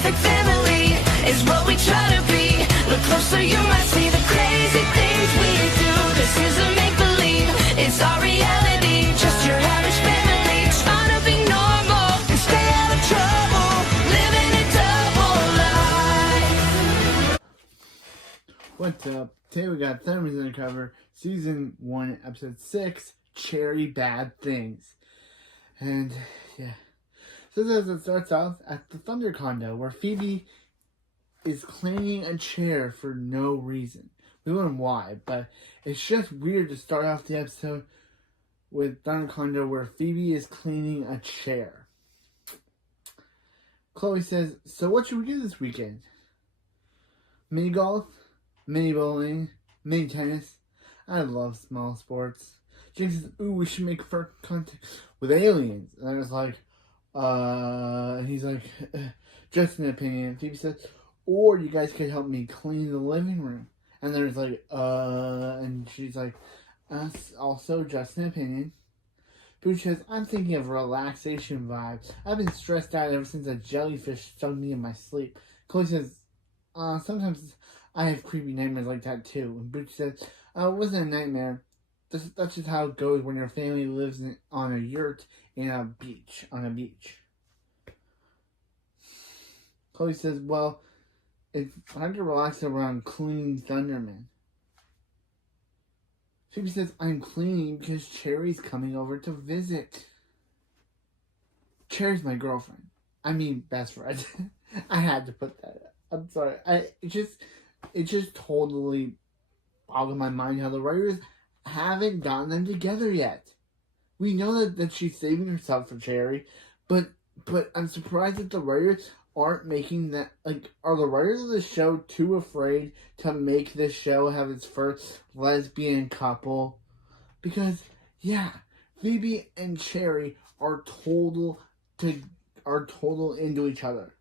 perfect family is what we try to be. Look closer, you might see the crazy things we do. This isn't make-believe, it's our reality. Just your average family trying to be normal and stay out of trouble, living a double life. What's up? Today we got Thurman's Undercover, Season 1, Episode 6, Cherry Bad Things. And, yeah. So as it starts off at the Thunder Condo, where Phoebe is cleaning a chair for no reason. We learn why, but it's just weird to start off the episode with Thunder Condo where Phoebe is cleaning a chair. Chloe says, so what should we do this weekend? Mini golf? Mini bowling? Mini tennis? I love small sports. Jinx says, ooh, we should make first contact with aliens. And I was like, and he's like, just an opinion. Phoebe says, or you guys could help me clean the living room. And there's like, and she's like, that's also just an opinion. Booch says, I'm thinking of relaxation vibes. I've been stressed out ever since a jellyfish stung me in my sleep. Chloe says, sometimes I have creepy nightmares like that too. And Booch says, it wasn't a nightmare. That's just how it goes when your family lives on a yurt on a beach. Chloe says, well, it's hard to relax around cleaning Thunderman. Phoebe says, I'm cleaning because Cherry's coming over to visit. Cherry's my girlfriend. I mean, best friend. I had to put that up. I'm sorry. It just totally boggled my mind how the writers haven't gotten them together yet. We know that she's saving herself for Cherry, but I'm surprised that the writers aren't making that, like, are the writers of the show too afraid to make this show have its first lesbian couple? Because, yeah, Phoebe and Cherry are total into each other.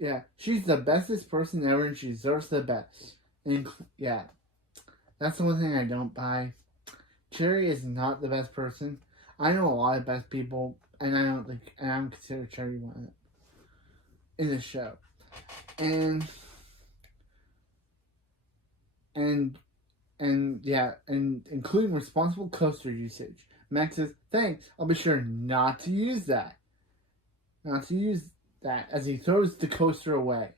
Yeah, she's the bestest person ever and she deserves the best. And, yeah, that's the one thing I don't buy. Cherry is not the best person. I know a lot of best people, and I don't consider Cherry one of them in the show. And including responsible coaster usage. Max says, thanks, I'll be sure not to use that. As he throws the coaster away.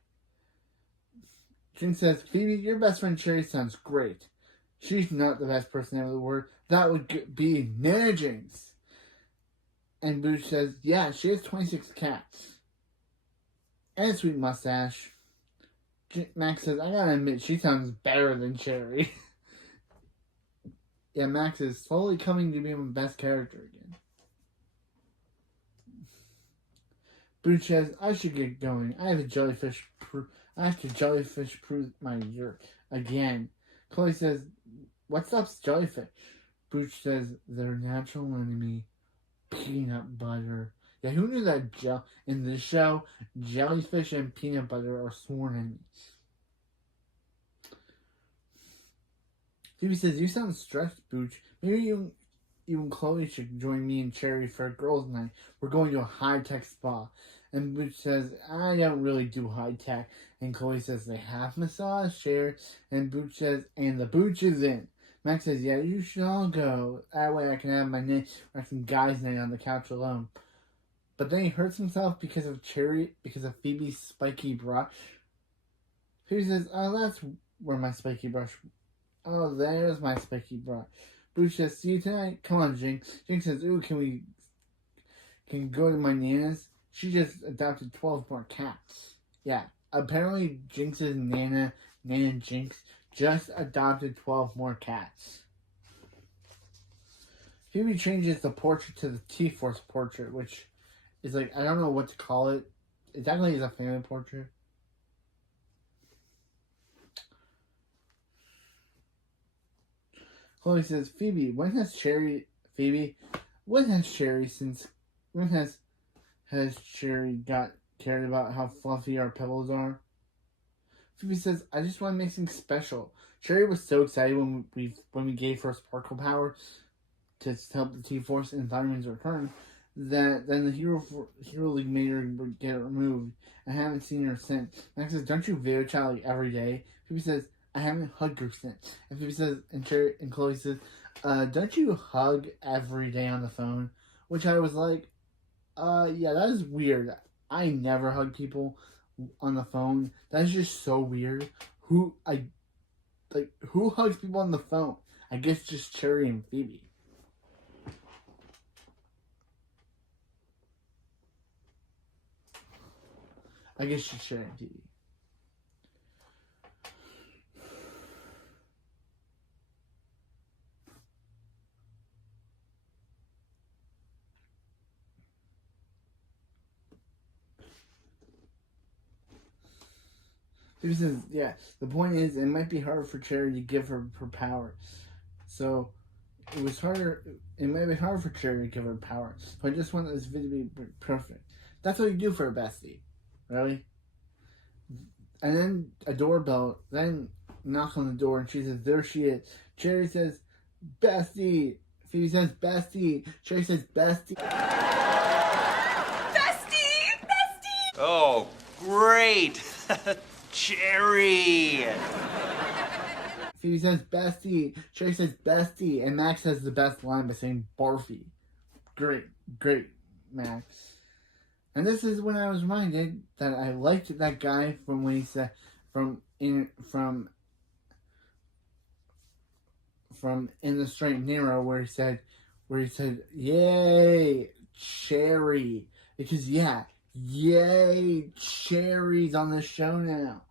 Jinx says, Phoebe, your best friend Cherry sounds great. She's not the best person ever in the world. That would be Nana Jinx. And Booch says, yeah, she has 26 cats. And a sweet mustache. Max says, I gotta admit, she sounds better than Cherry. Yeah, Max is slowly coming to be my best character again. Booch says, I should get going. I have to jellyfish proof my yurt again. Chloe says, what's up, jellyfish? Booch says, their natural enemy, peanut butter. Yeah, who knew that in this show, jellyfish and peanut butter are sworn enemies? Phoebe says, you sound stressed, Booch. Maybe you and Chloe should join me and Cherry for a girls' night. We're going to a high-tech spa. And Booch says, I don't really do high-tech. And Chloe says, they have massage chairs. And Booch says, and the Booch is in. Max says, yeah, you should all go. That way I can have my guys' night on the couch alone. But then he hurts himself because of Phoebe's spiky brush. Phoebe says, oh, that's where my spiky brush. Oh, there's my spiky brush. Booch says, see you tonight? Come on, Jinx. Jinx says, ooh, can we go to my Nana's? She just adopted 12 more cats. Yeah, apparently Jinx's Nana Jinx, just adopted 12 more cats. Phoebe changes the portrait to the T-Force portrait, which is like, I don't know what to call it. It definitely is a family portrait. Chloe says, Phoebe, when has Cherry got cared about how fluffy our pillows are? Phoebe says, I just want to make something special. Cherry was so excited when we gave her Sparkle Power to help the T-Force in Thunderman's return that then the Hero League made her get removed. I haven't seen her since. Max says, "Don't you video chat like every day?" Phoebe says, "I haven't hugged her since." And Phoebe says, and Chloe says, "Don't you hug every day on the phone?" Which I was like, yeah, that is weird. I never hug people on the phone. That is just so weird. Who hugs people on the phone? I guess just Cherry and Phoebe. I guess just Cherry and Phoebe. Phoebe says, yeah, the point is it might be hard for Cherry to give her power. So it might be hard for Cherry to give her power. So I just want this video to be perfect. That's what you do for a bestie. Really? And then a doorbell, then knock on the door, and she says, there she is. Cherry says, bestie. Phoebe says, bestie. Cherry says, bestie. Bestie! Bestie! Oh, great! Cherry! Phoebe says, bestie. Cherry says, bestie. And Max has the best line by saying, barfy. Great, Max. And this is when I was reminded that I liked that guy from when he said, from In the Straight and Narrow, where he said, yay, Cherry. Because, yeah, yay, Cherry's on the show now.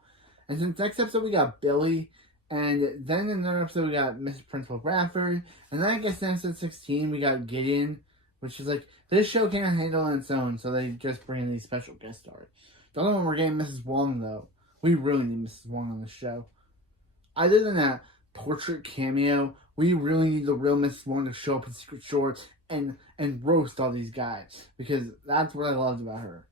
And since next episode we got Billy, and then in another episode we got Mrs. Principal Bradford, and then I guess in episode 16 we got Gideon, which is like, this show can't handle on its own, so they just bring in these special guest stars. The other one we're getting Mrs. Wong, though. We really need Mrs. Wong on the show. Other than that portrait cameo, we really need the real Mrs. Wong to show up in Secret Shorts and roast all these guys, because that's what I loved about her.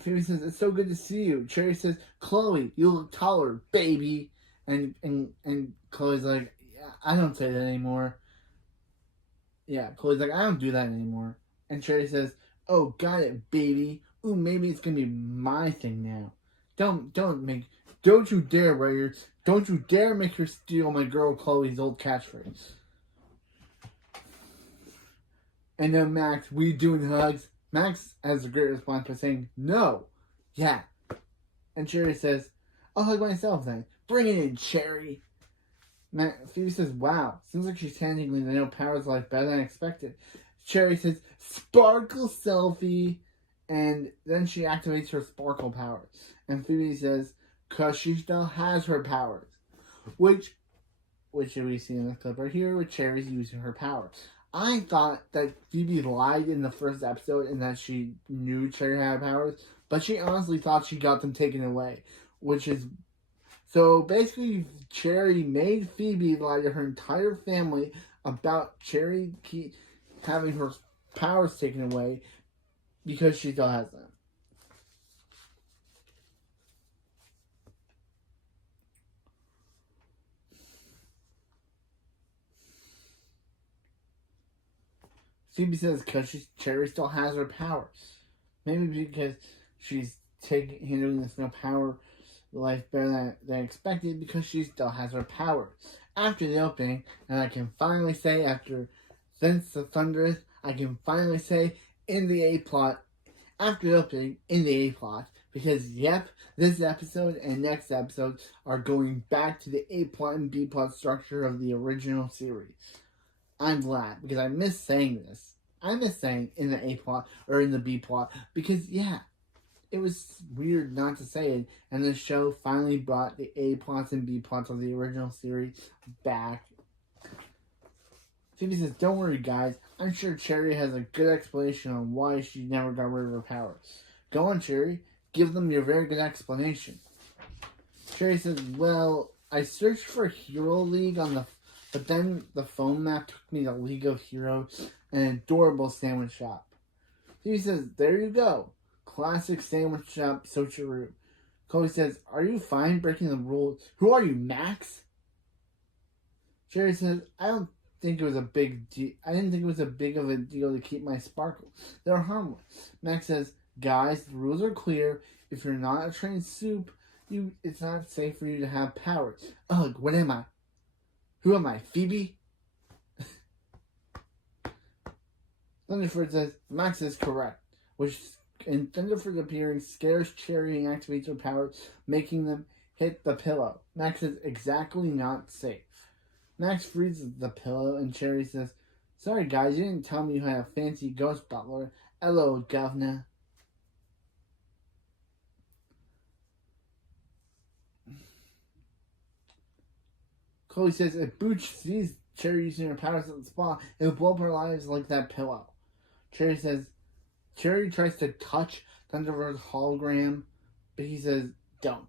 Phoebe says, it's so good to see you. Cherry says, Chloe, you look taller, baby. And Chloe's like, yeah, I don't say that anymore. Yeah, Chloe's like, I don't do that anymore. And Cherry says, oh, got it, baby. Ooh, maybe it's gonna be my thing now. Don't you dare, writers. Don't you dare make her steal my girl Chloe's old catchphrase. And then Max, we doing hugs? Max has a great response by saying, no. Yeah. And Cherry says, I'll hug myself then. Bring it in, Cherry. Phoebe says, wow, seems like she's handling the no powers life better than expected. Cherry says, sparkle selfie. And then she activates her sparkle powers. And Phoebe says, cause she still has her powers. Which we see in the clip right here, with Cherry's using her powers. I thought that Phoebe lied in the first episode and that she knew Cherry had powers, but she honestly thought she got them taken away. Which is... So basically, Cherry made Phoebe lie to her entire family about Cherry having her powers taken away because she still has them. Phoebe says because Cherry still has her powers. Maybe because she's handling this no power life better than expected, because she still has her powers. After the opening, and I can finally say, since the Thunderous, I can finally say in the A plot, after the opening, in the A plot, because yep, this episode and next episode are going back to the A plot and B plot structure of the original series. I'm glad, because I miss saying this. I miss saying in the A plot or in the B plot, because yeah, it was weird not to say it, and the show finally brought the A plots and B plots of the original series back. Phoebe says, don't worry guys, I'm sure Cherry has a good explanation on why she never got rid of her powers. Go on, Cherry, give them your very good explanation. Cherry says, well, I searched for Hero League but then the phone map took me to League of Heroes, an adorable sandwich shop. Phoebe says, there you go. Classic sandwich shop switcheroo. Chloe says, are you fine breaking the rules? Who are you, Max? Cherry says, I don't think it was a big deal. I didn't think it was a big of a deal to keep my sparkles. They're harmless. Max says, guys, the rules are clear. If you're not a trained soup, it's not safe for you to have powers. Ugh, what am I? Who am I, Phoebe? Thunderford says, Max is correct, which in Thunderford appearing scares Cherry and activates her powers, making them hit the pillow. Max is exactly not safe. Max freezes the pillow and Cherry says, sorry guys, you didn't tell me you had a fancy ghost butler. Hello, governor. Chloe says, if Booch sees Cherry using her powers at the spa, it will blow up her lives like that pillow. Cherry says, Cherry tries to touch Thunderbird's hologram, but he says, don't.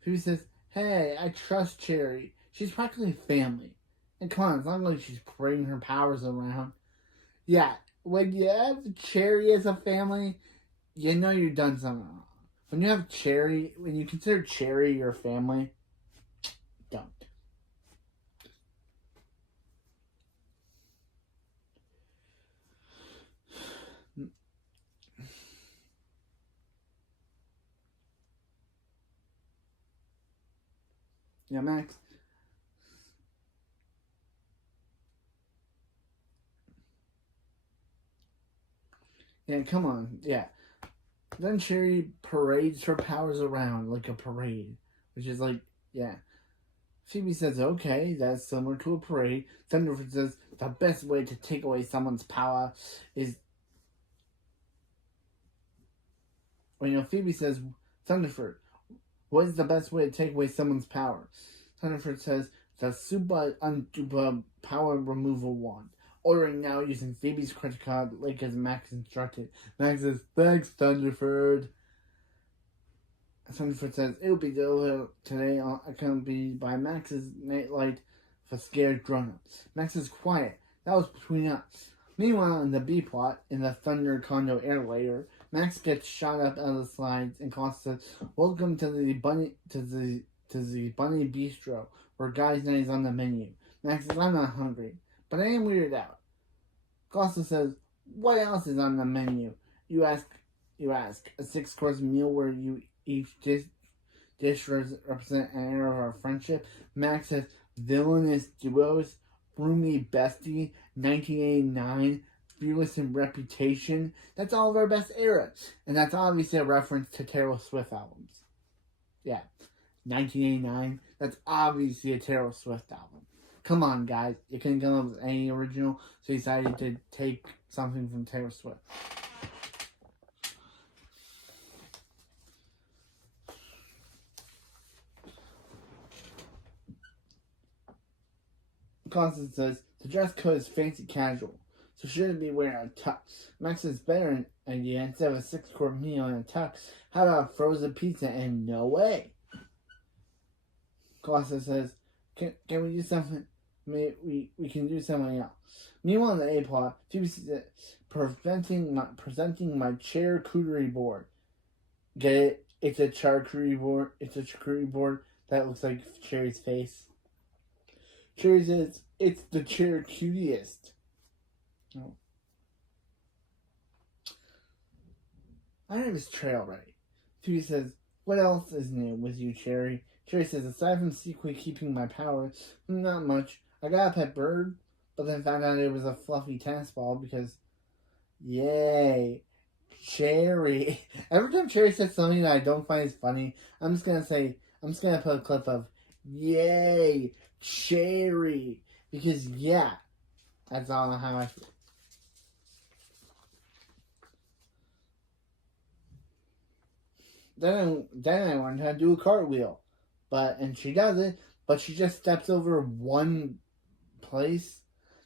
Phoebe says, hey, I trust Cherry. She's practically family. And come on, it's not like she's parading her powers around. Yeah, when you have Cherry as a family, you know you've done something wrong. When you have Cherry, when you consider Cherry your family, don't. Yeah, Max. Yeah, come on. Yeah. Then Cherry parades her powers around like a parade. Which is like, yeah. Phoebe says, okay, that's similar to a parade. Thunderford says, the best way to take away someone's power is... Well, you know, Phoebe says, Thunderford, what is the best way to take away someone's power? Thunderford says, the Super Unduper Power Removal Wand. Ordering now using Phoebe's credit card, like as Max instructed. Max says, thanks, Thunderford. Thunderford says, it will be delivered today, accompanied by Max's nightlight for scared grown-ups. Max is quiet. That was between us. Meanwhile, in the B-plot, in the Thunder Condo air layer, Max gets shot up out of the slides and Colosso says, welcome to the bunny bistro, where guys' night is on the menu. Max says, I'm not hungry, but I am weirded out. Colosso says, what else is on the menu? You ask, a 6-course meal where each dish represent an era of our friendship. Max says, villainous duos, Broomy Bestie, 1989, Fearless in Reputation. That's all of our best eras. And that's obviously a reference to Taylor Swift albums. Yeah, 1989, that's obviously a Taylor Swift album. Come on, guys. You couldn't come up with any original, so you decided to take something from Taylor Swift. Constance says, the dress code is fancy casual, so shouldn't be wearing a tux. Max says, better idea, instead of a 6-course meal and a tux, how about a frozen pizza and no way? Colossus says, can we do something? We can do something else. Meanwhile, in the A-plot, Phoebe says, presenting my charcuterie board. Get it? It's a charcuterie board. It's a charcuterie board that looks like Cherry's face. Cherry says, it's the charcutiest. Oh. I have his tray already. Phoebe says, what else is new with you, Cherry? Cherry says, aside from secretly keeping my power, not much. I got a pet bird, but then found out it was a fluffy tennis ball because, yay, Cherry. Every time Cherry says something that I don't find is funny, I'm just gonna put a clip of, yay, Cherry. Because, yeah, that's all how I feel. Then I learned how to do a cartwheel. And she does it, but she just steps over one place.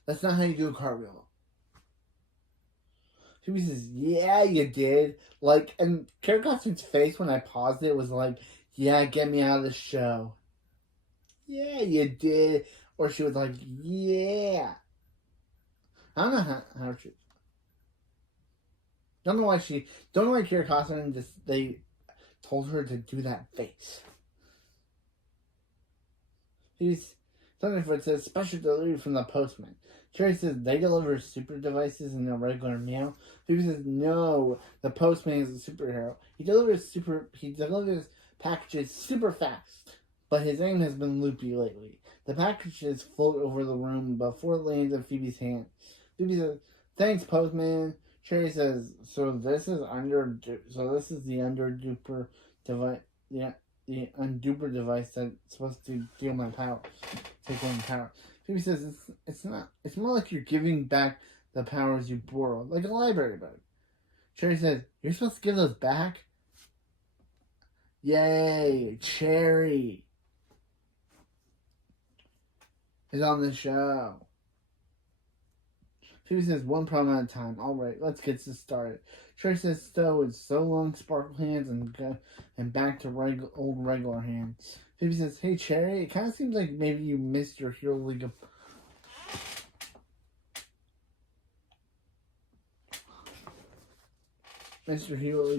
That's not how you do a cartwheel. Phoebe says, yeah, you did. And Carrie Costume's face when I paused it was like, yeah, get me out of the show. Yeah, you did. Or she was like, yeah. I don't know how she... Don't know why Carrie Costume they told her to do that face. Thunderfoot says, special delivery from the postman. Cherry says, they deliver super devices in a regular mail. Phoebe says, no, the postman is a superhero. He delivers packages super fast, but his aim has been loopy lately. The packages float over the room before it lands in Phoebe's hand. Phoebe says, thanks, postman. Cherry says, so this is the underduper device, the unduper device that's supposed to steal my power, take away my power. Phoebe says, it's not. It's more like you're giving back the powers you borrowed, like a library book. Cherry says, you're supposed to give those back? Yay, Cherry is on the show. Phoebe says, one problem at a time. Alright, let's get this started. Cherry says, so it's so long, sparkle hands, and back to old regular hands. Phoebe says, hey, Cherry, it kind of seems like maybe you missed your Hero League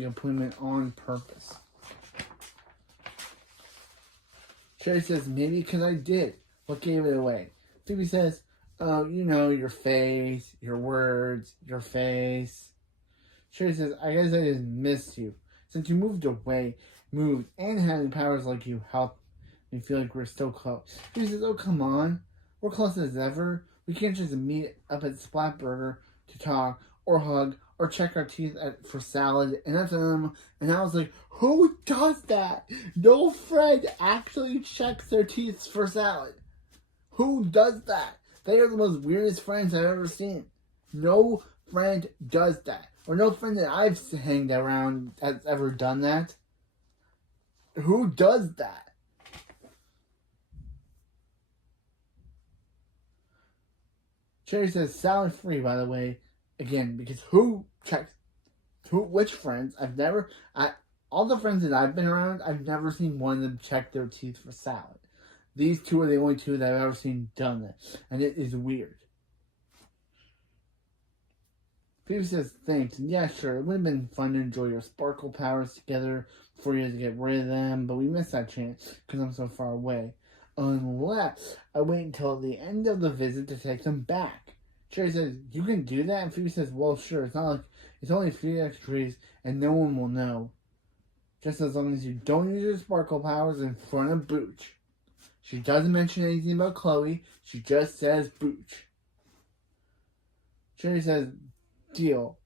appointment on purpose. Cherry says, maybe because I did. What gave it away? Phoebe says, oh, you know, your face, your words, your face. Cherry says, I guess I just missed you. Since you moved, and having powers like you helped me feel like we're still close. Phoebe says, oh, come on. We're close as ever. We can't just meet up at Splatburger to talk, or hug, or check our teeth for salad. And I was like, who does that? No friend actually checks their teeth for salad. Who does that? They are the most weirdest friends I've ever seen. No friend does that. Or no friend that I've hanged around has ever done that. Who does that? Cherry says salad free, by the way. Again, because which friends? All the friends that I've been around, I've never seen one of them check their teeth for salad. These two are the only two that I've ever seen done this. And it is weird. Phoebe says, thanks. And yeah, sure, it would have been fun to enjoy your sparkle powers together before you had to get rid of them. But we missed that chance because I'm so far away. Unless I wait until the end of the visit to take them back. Cherry says, you can do that? And Phoebe says, well, sure. It's not like it's only 3 extra trees and no one will know. Just as long as you don't use your sparkle powers in front of Booch. She doesn't mention anything about Chloe. She just says Booch. Cherry says, deal.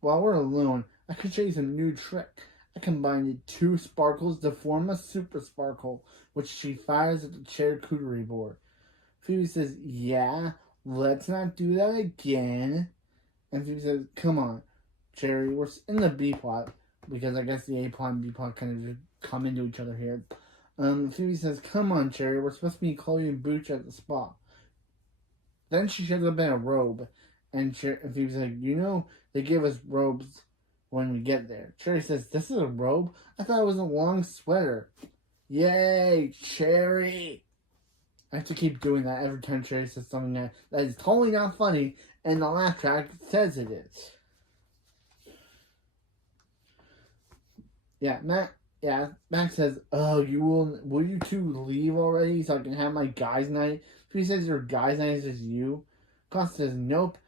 While we're alone, I could show you some new trick. I combined 2 sparkles to form a super sparkle, which she fires at the charcuterie board. Phoebe says, yeah, let's not do that again. And Phoebe says, come on, Cherry, we're in the B plot, because I guess the A plot and B plot kind of just come into each other here. Phoebe says, come on, Cherry, we're supposed to meet Chloe and Booch at the spa. Then she shows up in a robe, and Phoebe's like, you know, they give us robes when we get there. Cherry says, this is a robe? I thought it was a long sweater. Yay, Cherry! I have to keep doing that every time Cherry says something that is totally not funny, and the laugh track says it is. Max says, oh, will you two leave already so I can have my guys' night? Phoebe says your guys' night is just you. Costa says, nope,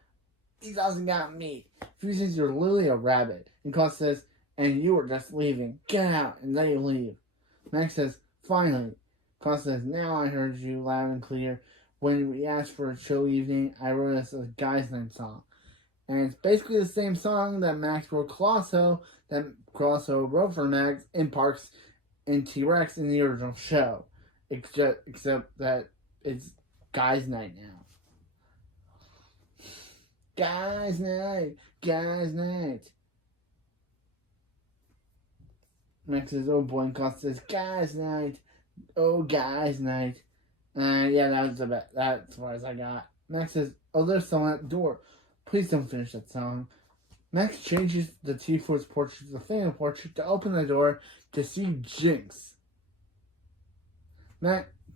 he doesn't got me. Phoebe says you're literally a rabbit. And Costa says, and you were just leaving. Get out, and then you leave. Max says, finally. Costa says, now I heard you loud and clear. When we asked for a chill evening, I wrote us a guys' night song. And it's basically the same song that Max wrote Colosso, that Colosso wrote for Max in Parks and T-Rex in the original show. Except that it's guys' night now. Guys' night. Guys' night. Max says, oh boy, and Costa says, guys' night. Oh, guys' night. Yeah, that's as far as I got. Max says, oh, there's someone at the door. Please don't finish that song. Max changes the T-Force portrait to the family portrait to open the door to see Jinx.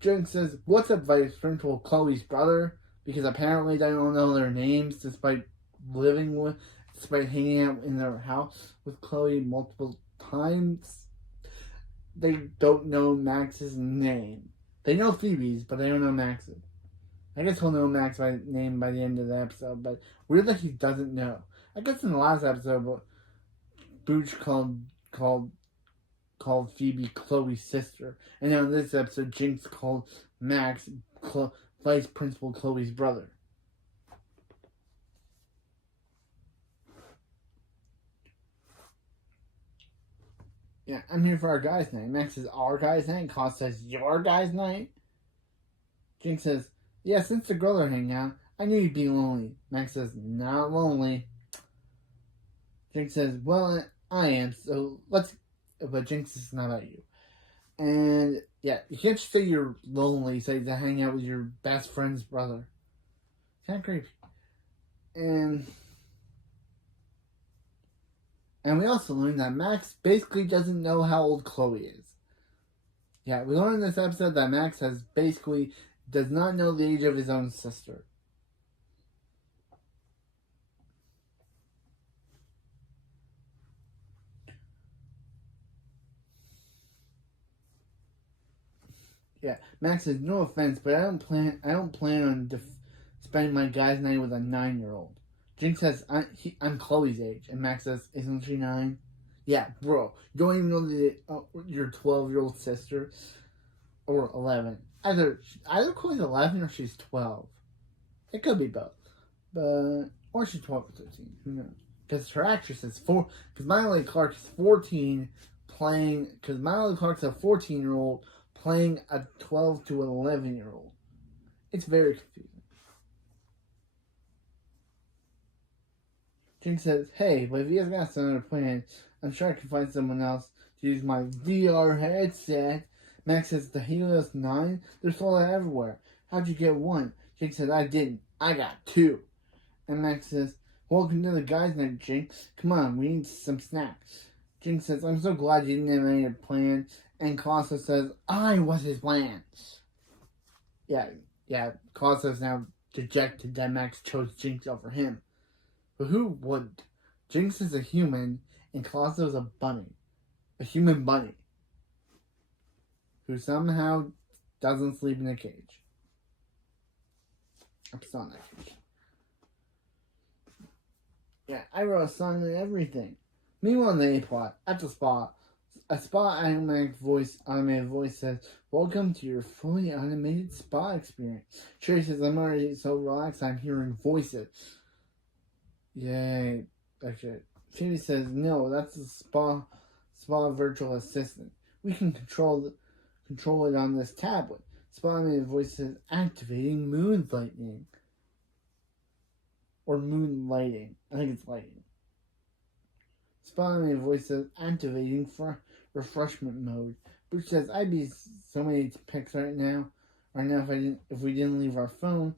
Jinx says, what's up, Vice Principal Chloe's brother? Because apparently they don't know their names despite hanging out in their house with Chloe multiple times. They don't know Max's name. They know Phoebe's, but they don't know Max's. I guess we'll know Max by name by the end of the episode, but weird that he doesn't know. I guess in the last episode, Booch called Phoebe Chloe's sister, and now in this episode, Jinx called Max Vice Principal Chloe's brother. Yeah, I'm here for our guys' night. Max says, our guys' night. Cos says, your guys' night. Jinx says, yeah, since the girls are hanging out, I knew you'd be lonely. Max says, not lonely. Jinx says, well, I am, so let's... But Jinx is not about you. And, yeah, you can't just say you're lonely, say to hang out with your best friend's brother. Kind of creepy. And we also learned that Max basically doesn't know how old Chloe is. Yeah, we learned in this episode that Max does not know the age of his own sister. Yeah, Max says, no offense, but I don't plan on spending my guys' night with a 9-year-old. Jinx says, I'm Chloe's age. And Max says, isn't she 9? Yeah, bro. You don't even know your 12-year-old sister. Or 11. Either Chloe's 11 or she's 12. It could be both. Or she's 12 or 13. Who knows? Because her actress is 4. Because Miley Clark is 14 playing. Because Miley Clark's a 14-year-old playing a 12 to 11-year-old. It's very confusing. Jinx says, hey, but if you guys got another plan, I'm sure I can find someone else to use my VR headset. Max says, the Helios 9? They're sold out everywhere. How'd you get one? Jinx says, I didn't. I got 2. And Max says, welcome to the guys' night, Jinx. Come on, we need some snacks. Jinx says, I'm so glad you didn't have any plan. And colosso says, I was his plan. Yeah, colosso's now dejected that Max chose Jinx over him. But who wouldn't? Jinx is a human, and Colosso is a bunny. A human bunny. Who somehow doesn't sleep in a cage. I'm still in that cage. Yeah, I wrote a song and everything. Meanwhile, in the A-plot, at the spa, a spa automated voice says, welcome to your fully automated spa experience. Cherry says, I'm already so relaxed, I'm hearing voices. Yay. Actually, Phoebe says, no, that's a spa virtual assistant. We can control it on this tablet. Spa automated voice says, activating moonlighting. Or moonlighting. I think it's lighting. Spa automated voice says, activating for refreshment mode. Which says, I'd be so many pics right now if we didn't leave our phone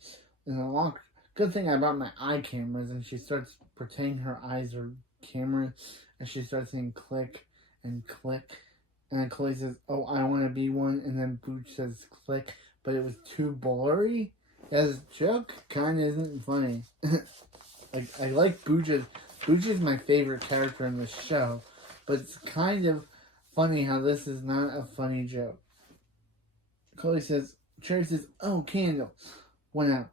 in the locker. Good thing I brought my eye cameras, and she starts pretending her eyes are cameras, and she starts saying click and click, and then Chloe says, oh, I want to be one, and then Booch says click, but it was too blurry. As joke kind of isn't funny. I like Booch is my favorite character in the show, but it's kind of funny how this is not a funny joke. Chloe says, Cherry says, oh, candle went out.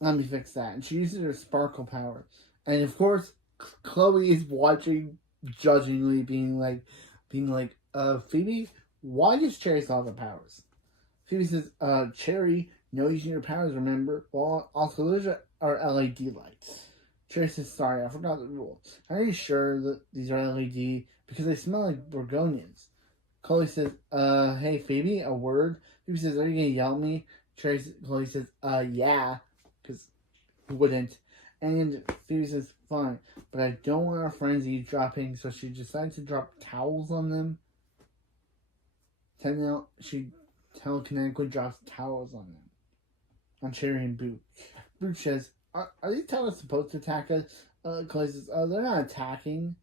Let me fix that. And she uses her sparkle power. And of course, Chloe is watching judgingly, being like, Phoebe, why does Cherry still have the powers? Phoebe says, Cherry, no using your powers, remember? Well, also those are LED lights. Cherry says, sorry, I forgot the rule. Are you sure that these are LED? Because they smell like begonias. Chloe says, hey, Phoebe, a word? Phoebe says, are you going to yell at me? Chloe says, yeah. Because who wouldn't? And Phoebe says, fine, but I don't want our friends eavesdropping, so she decides to drop towels on them. She telekinetically drops towels on them. On Cherry and Booch. Booch says, are these towels supposed to attack us? Chloe says, they're not attacking.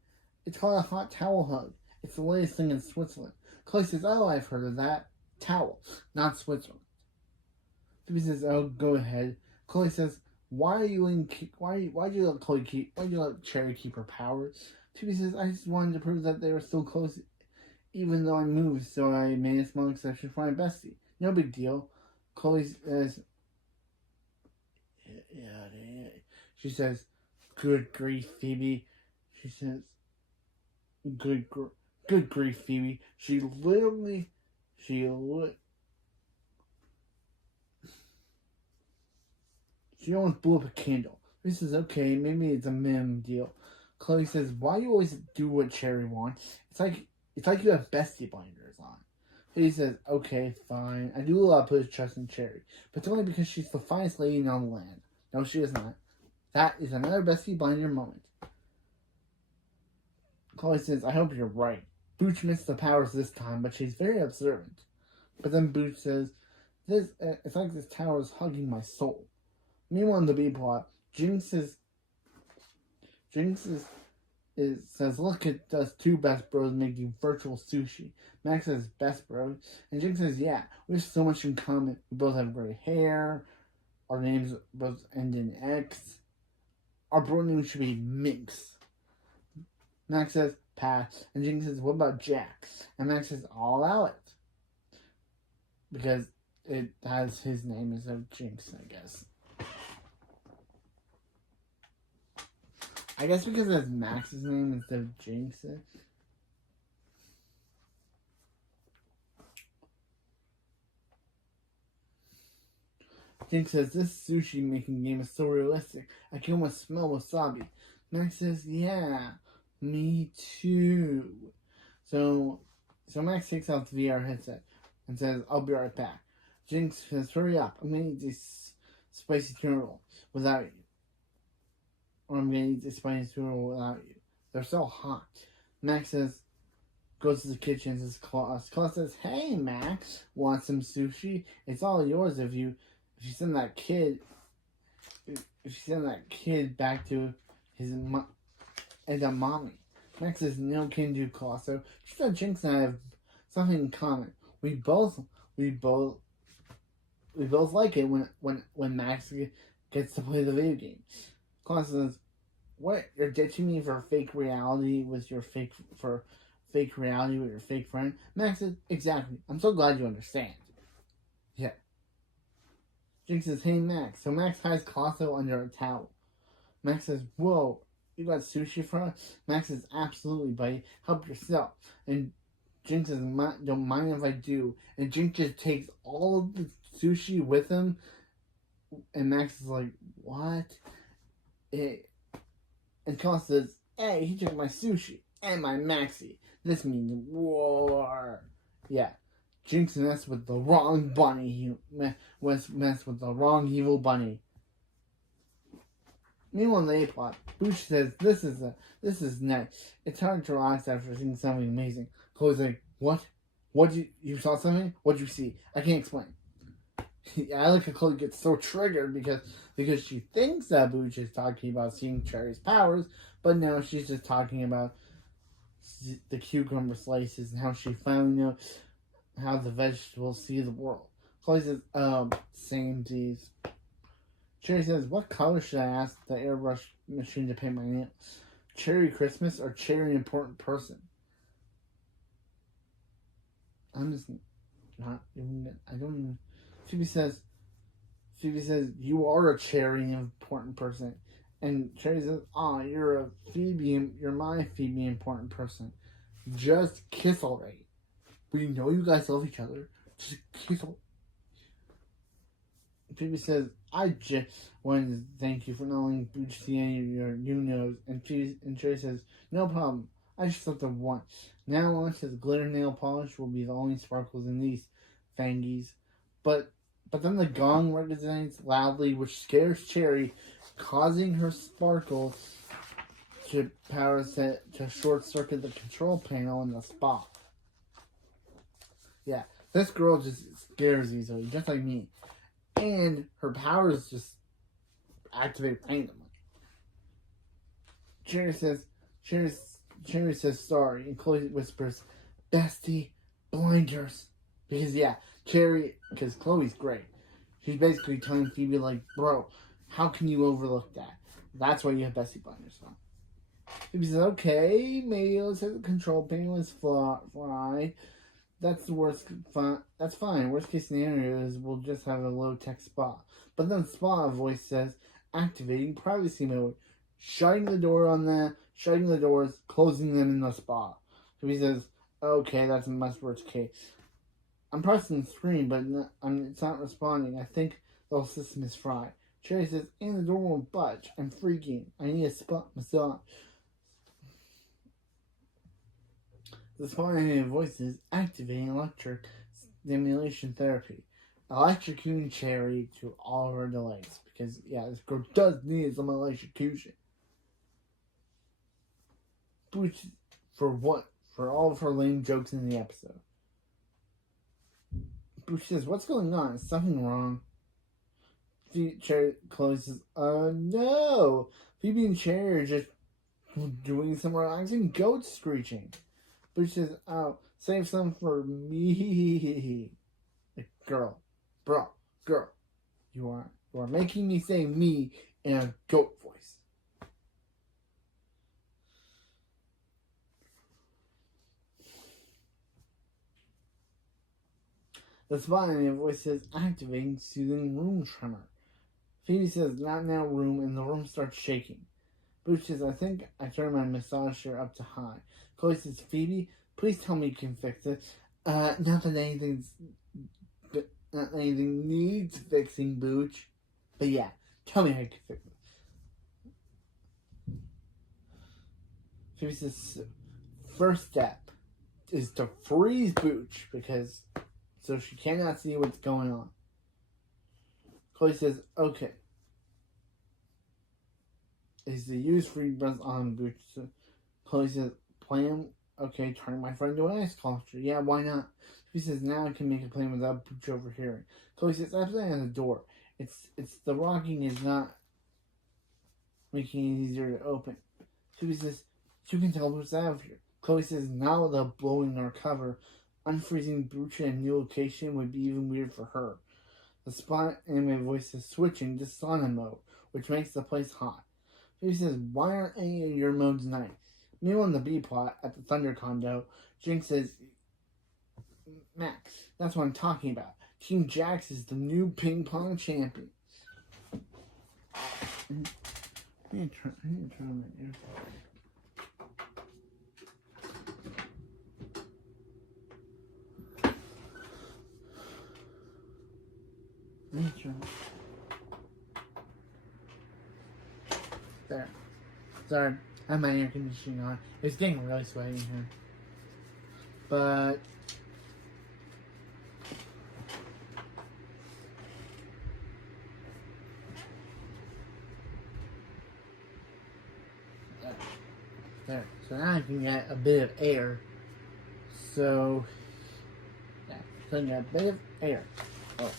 It's called a hot towel hug. It's the latest thing in Switzerland. Chloe says, oh, I've heard of that. Towel, not Switzerland. Phoebe says, oh, go ahead. Chloe says, why'd you let Cherry keep her powers? Phoebe says, I just wanted to prove that they were still close, even though I moved, so I made a small exception for my bestie. No big deal. Chloe says, yeah. She says, good grief, Phoebe. She says, good grief, Phoebe. She almost blew up a candle. He says, okay, maybe it's a meme deal. Chloe says, why do you always do what Cherry wants? It's like you have bestie blinders on. He says, okay, fine. I do a lot of put trust in Cherry, but it's only because she's the finest lady on the land. No, she is not. That is another bestie blinder moment. Chloe says, I hope you're right. Booch missed the powers this time, but she's very observant. But then Booch says, it's like this tower is hugging my soul. Meanwhile, in the B plot, Jinx says, look at us two best bros making virtual sushi. Max says, best bros. And Jinx says, yeah, we have so much in common. We both have gray hair. Our names both end in X. Our bro name should be Minx. Max says, pass. And Jinx says, what about Jack? And Max says, I'll allow it. Because it has his name instead of Jinx, I guess. I guess because it has Max's name instead of Jinx's. Jinx says, this sushi making game is so realistic. I can almost smell wasabi. Max says, yeah, me too. So Max takes off the VR headset and says, I'll be right back. Jinx says, hurry up. I'm going to eat this spicy tuna roll without you. Or I'm going to eat this spicy tuna roll without you. They're so hot. Max says, goes to the kitchen and says, Claus. Claus says, hey, Max, want some sushi? It's all yours if you send that kid back to his mommy. Max says, no can do, Colosso. She said Jinx and I have something in common. We both like it when Max gets to play the video game. Colosso says, what? You're ditching me for fake reality with your fake reality with your fake friend? Max says, exactly. I'm so glad you understand. Yeah. Jinx says, hey, Max. So Max hides Colosso under a towel. Max says, whoa, you got sushi for us? Max says, absolutely, buddy. Help yourself. And Jinx says, don't mind if I do. And Jinx just takes all of the sushi with him. And Max is like, what? And Colosso says, hey, he took my sushi and my Maxi. This means war. Yeah. Jinx messed with the wrong bunny. He messed with the wrong evil bunny. Meanwhile, in the A-plot, Booch says, this is nice. It's hard to relax after seeing something amazing. Chloe's like, what? You saw something? What'd you see? I can't explain. I like how Chloe gets so triggered because she thinks that Booch is talking about seeing Cherry's powers, but no, she's just talking about the cucumber slices and how she finally knows how the vegetables see the world. Chloe says, same D's. Cherry says, what color should I ask the airbrush machine to paint my nails? Cherry Christmas or Cherry Important Person? I'm just not even, I don't even. Phoebe says, you are a Cherry Important Person. And Cherry says, you're my Phoebe Important Person. Just kiss already. We know you guys love each other. Just kiss already. Phoebe says, I just wanted to thank you for not letting Booch see any of your new nose. And Cherry says, no problem. I just thought of one. Now on his glitter nail polish will be the only sparkles in these fangies. But then the gong resonates loudly, which scares Cherry, causing her sparkle to short circuit the control panel in the spa. Yeah, this girl just scares easily, just like me. And her powers just activate randomly. Cherry says sorry, and Chloe whispers, bestie, blinders. Because Chloe's great. She's basically telling Phoebe, like, bro, how can you overlook that? That's why you have bestie blinders on. Phoebe says, okay, maybe let's have the control panel is fly. That's the worst. That's fine. Worst case scenario is we'll just have a low tech spa. But then spa voice says activating privacy mode, shutting the door on that, shutting the doors, closing them in the spa. So he says, okay, that's a much worst case. I'm pressing the screen, but it's not responding. I think the whole system is fried. Cherry says, and the door won't budge. I'm freaking. I need a spa massage. The spontaneous voice is activating electric stimulation therapy. Electrocuting Cherry to all of her delights. Because, yeah, this girl does need some electrocution. Which, for what? For all of her lame jokes in the episode. Booch says, what's going on? Is something wrong? Chloe says, no! Phoebe and Cherry are just doing some relaxing goat screeching. Booch says, oh, save some for me. Like, girl, you are making me say me in a goat voice. The spot in the voice says activating soothing room tremor. Phoebe says not now room, and the room starts shaking. Booch says, I think I turned my massager up to high. Chloe says, Phoebe, please tell me you can fix it. Not that anything needs fixing, Booch. But yeah, tell me how you can fix it. Phoebe says, first step is to freeze Booch, because so she cannot see what's going on. Chloe says, okay. Is the use free breath on Booch? So Chloe says, plan, okay, turning my friend to an ice sculpture. Yeah, why not? She says, now I can make a plan without Booch overhearing. Chloe says, absolutely on the door. It's the rocking is not making it easier to open. She says, you can tell Booch out of here. Chloe says, not without blowing our cover. Unfreezing Booch in a new location would be even weird for her. The spot anime voice is switching to sauna mode, which makes the place hot. He says, why aren't any of your modes nice? Meanwhile, on the B plot at the Thunder Condo, Jinx says, Max, that's what I'm talking about. Team Jax is the new ping pong champion. I need to turn on my ears. There. Sorry, I have my air conditioning on. It's getting really sweaty in here. But there. So now I can get a bit of air. So yeah, so I can get a bit of air. Oh.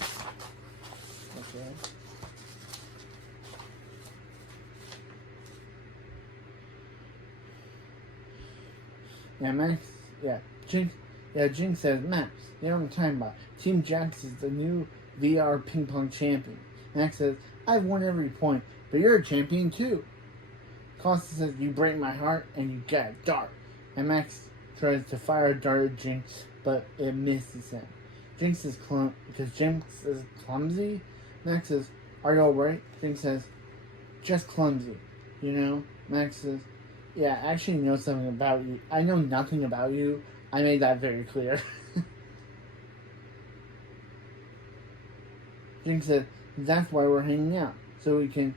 Okay. Yeah, Max. Yeah, Jinx. Yeah, Jinx says, Max, you know what I'm talking about. Team Jax is the new VR ping pong champion. Max says, I've won every point, but you're a champion too. Costa says, you break my heart and you get a dart. And Max tries to fire a dart at Jinx, but it misses him. Jinx is clumsy. Max says, are you alright? Jinx says, just clumsy. You know? Max says, yeah, I actually know something about you. I know nothing about you. I made that very clear. Jinx says, that's why we're hanging out. So we can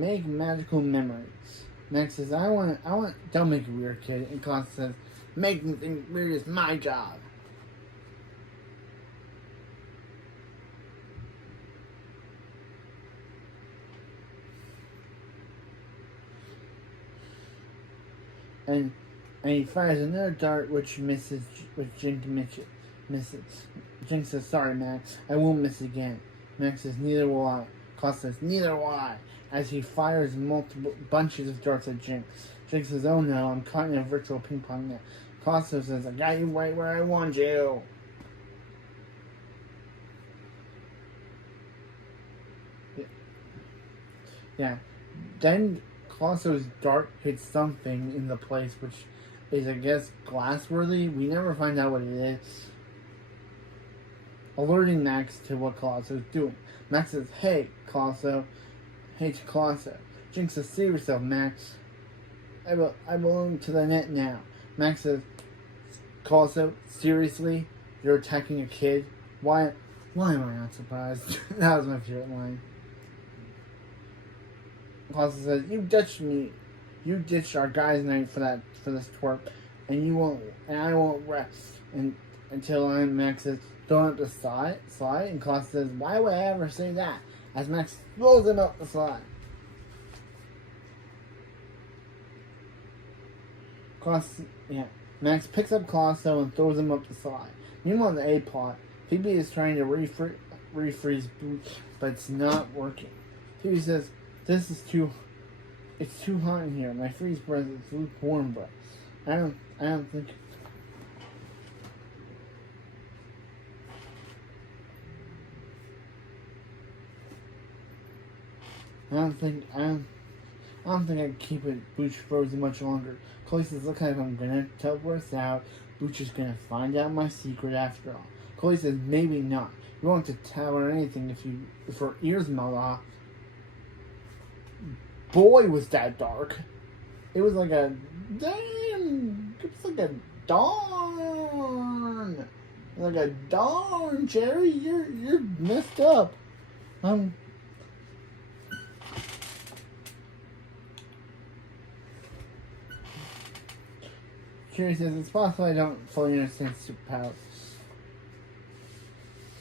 make magical memories. Max says, don't make it weird, kid. And Costa says, making things weird is my job. And he fires another dart, which Jinx misses. Jinx says, sorry, Max, I won't miss again. Max says, neither will I. Costa says, neither will I, as he fires multiple bunches of darts at Jinx. Jinx says, oh no, I'm caught in a virtual ping pong net. Costa says, I got you right where I want you. Yeah. Then Colosso's dart hits something in the place, which I guess, glassworthy. We never find out what it is. Alerting Max to what Colosso is doing. Max says, "Hey, Colosso. Hey to Colosso. Jinx says, save yourself, Max. I belong to the net now." Max says, "Colosso, seriously? You're attacking a kid? Why am I not surprised?" That was my favorite line. Colosso says, "You ditched me. You ditched our guys' night for this twerp, and I won't rest until Max says, throw up the slide, and Colosso says, "Why would I ever say that?" As Max throws him up the slide. Max picks up Colosso and throws him up the slide. Meanwhile, in the A plot, Phoebe is trying to refreeze Booch, but it's not working. Phoebe says, it's too hot in here. My freeze breath is lukewarm breath. I don't think I can keep it Booch frozen much longer. Chloe says, "Look, like I'm gonna tell Bruce out. Booch is gonna find out my secret after all." Chloe says, "Maybe not. You won't have to tell her anything if her ears melt off." Boy, was that dark. It was like a damn. It was like a darn. Like a darn, Jerry. You're messed up. Jerry says, "It's possible I don't fully understand superpowers."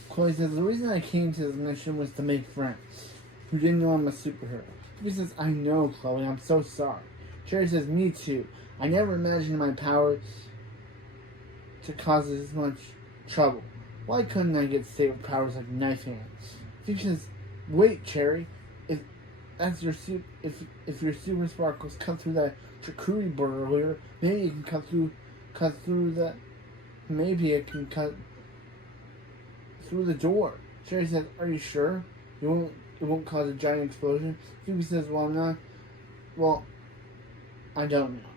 Chloe says, "The reason I came to this mission was to make friends who didn't know I'm a superhero." He says, "I know, Chloe. I'm so sorry." Jerry says, "Me too. I never imagined my powers to cause this much trouble. Why couldn't I get saved with powers like knife hands?" He says, "Wait, Cherry. If your super sparkles cut through that charcuterie board earlier, maybe it can cut through the. Maybe it can cut through the door." Cherry says, "Are you sure? It won't cause a giant explosion?" Phoebe says, "Well, I don't know.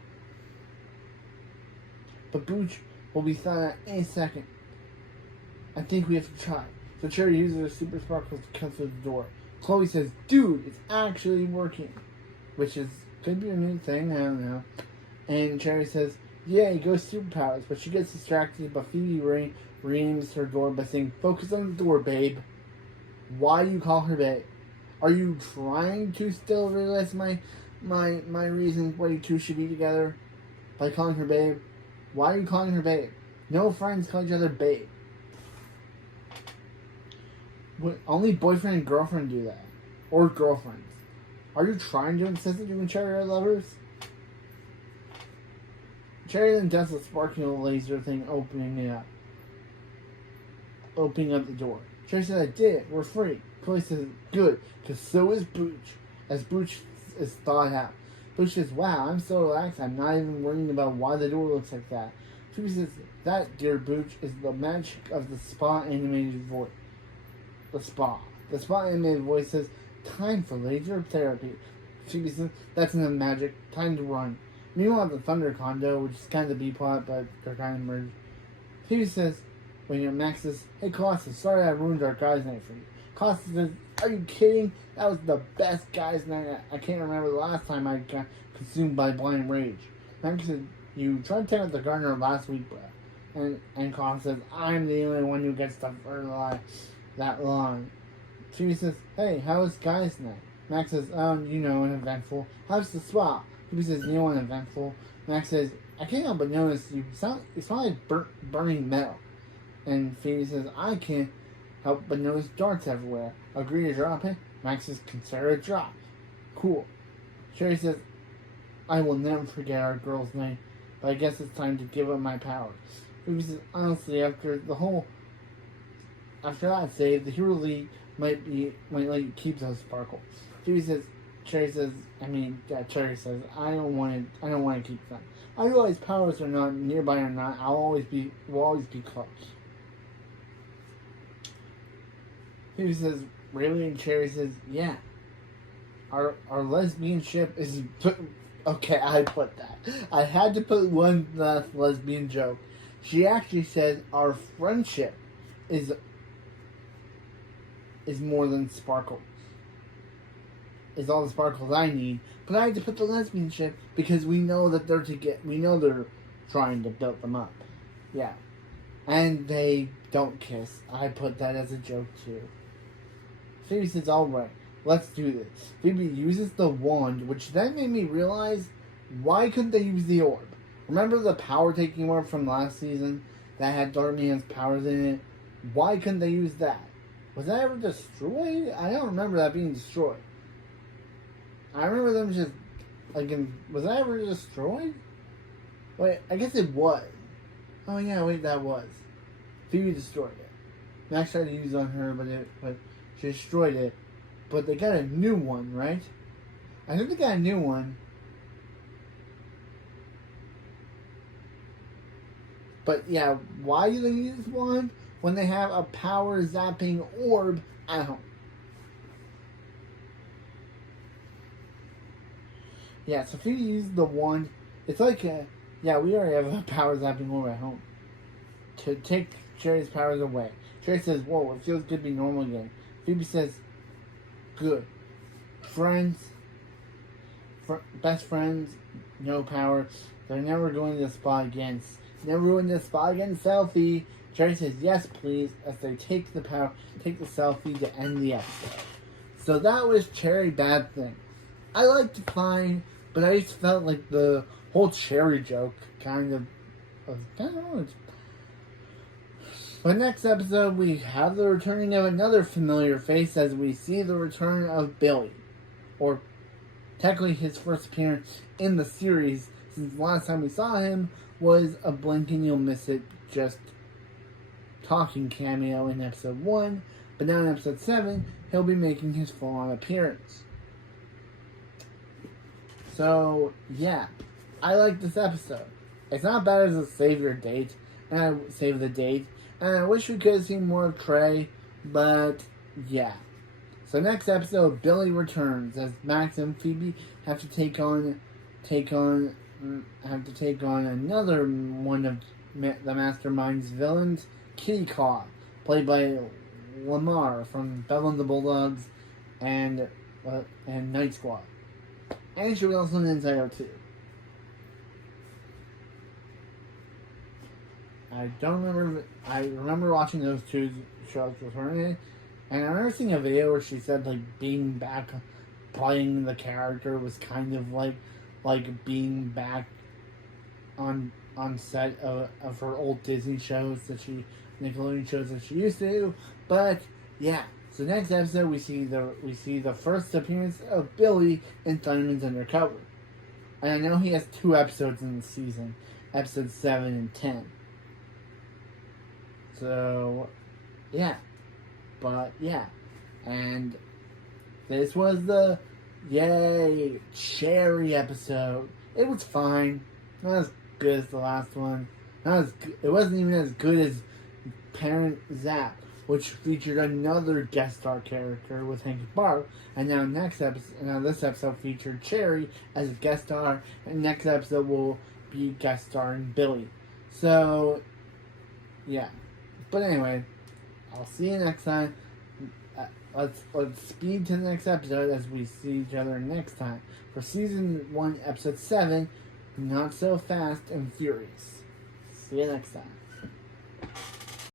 But Booch will be thawed at any second. I think we have to try." So Cherry uses her super sparkles to cut through the door. Chloe says, "Dude, it's actually working." Which could be a new thing, I don't know. And Cherry says, "Yay, go superpowers." But she gets distracted, but Phoebe reams her door by saying, "Focus on the door, babe." Why do you call her babe? Are you trying to still realize my reasons why you two should be together? By calling her babe? Why are you calling her babe? No friends call each other babe. Only boyfriend and girlfriend do that. Or girlfriends. Are you trying to insist that you and Cherry are lovers? Cherry then does the sparkling laser thing, opening up the door. Cherry says, "I did it. We're free." Chloe says, "Good, because so is Booch." As Booch is thawed out. Booch says, "Wow, I'm so relaxed. I'm not even worrying about why the door looks like that." Phoebe says, "That, dear Booch, is the magic of the spa animated voice." The spa animated voice says, "Time for laser therapy." Phoebe says, "That's enough magic. Time to run." Meanwhile, at the Thunder condo, which is kind of the B-plot, but they're kind of merged, Phoebe says, Max says, "Hey, Colosso, sorry I ruined our guys' night for you." Colosso says, "Are you kidding? That was the best guys' night. I can't remember the last time I got consumed by blind rage." Max says, "You tried to take out the gardener last week, bro." And Colosso says, "I'm the only one who gets to fertilize that lawn." Phoebe says, "Hey, how was guys' night?" Max says, "Uneventful." "How's the spa?" Phoebe says, "Uneventful." Max says, "I can't help but notice you smell like burning metal." And Phoebe says, "I can't help but notice darts everywhere. Agree to drop it?" Max says, "Consider a drop." "Cool." Cherry says, "I will never forget our girls' night, but I guess it's time to give up my powers." Phoebe says, "Honestly, after that save, the Hero League might let you keep those sparkles." Cherry says, "I don't want to keep them. I realize powers are not nearby or not. We'll always be close." Phoebe says, "Really?" And Cherry says, "Yeah. Our lesbian ship is Okay, I put that. I had to put one last lesbian joke. She actually said our friendship is more than sparkles. Is all the sparkles I need. But I had to put the lesbian ship because we know that we know they're trying to build them up. Yeah. And they don't kiss. I put that as a joke too. Phoebe says, alright, let's do this. Phoebe uses the wand, which then made me realize, why couldn't they use the orb? Remember the power taking orb from last season that had Dartman's powers in it? Why couldn't they use that? Was that ever destroyed? I don't remember that being destroyed. I remember them just, was that ever destroyed? Wait, I guess it was. Oh yeah, wait, that was. Phoebe destroyed it. Max tried to use it on her, but she destroyed it. But they got a new one, right? I think they got a new one. But yeah, why do they use one when they have a power zapping orb at home? Yeah, so Phoebe used the wand. It's like we already have a power zapping orb at home. To take Cherry's powers away. Cherry says, whoa, it feels good to be normal again. Phoebe says, good. Best friends, no power. They're never going to the spa again. Never going to the spa again selfie. Cherry says, yes, please, as they take the selfie to end the episode. So that was Cherry Bad Thing. I liked it fine, but I just felt like the whole Cherry joke kind of I don't know. But next episode, we have the returning of another familiar face as we see the return of Billy. Or, technically his first appearance in the series, since the last time we saw him was a blink and you'll miss it, just talking cameo in episode 1. But now in episode 7, he'll be making his full-on appearance. So, yeah. I like this episode. It's not bad as a save the date. And I wish we could have seen more of Trey, but yeah. So next episode, Billy returns as Max and Phoebe have to take on another one of the Mastermind's villains, Kitty Claw, played by Lamar from Bella and the Bulldogs and Night Squad, and she was also in Inside Out 2. I don't remember. I remember watching those two shows with her in it, and I remember seeing a video where she said being back playing the character was kind of like being back on set of her old Disney shows Nickelodeon shows that she used to do. But yeah, so next episode we see the first appearance of Billy in Thunderman's Undercover, and I know he has 2 episodes in the season, episodes 7 and 10. So, yeah. But, yeah. And this was the yay Cherry episode. It was fine. Not as good as the last one. It wasn't even as good as Parent Zap, which featured another guest star character with Hank Barr. And now this episode featured Cherry as a guest star, and next episode will be guest starring Billy. So, yeah. But anyway, I'll see you next time. Let's speed to the next episode as we see each other next time for season 1, episode 7. Not so fast and furious. See you next time.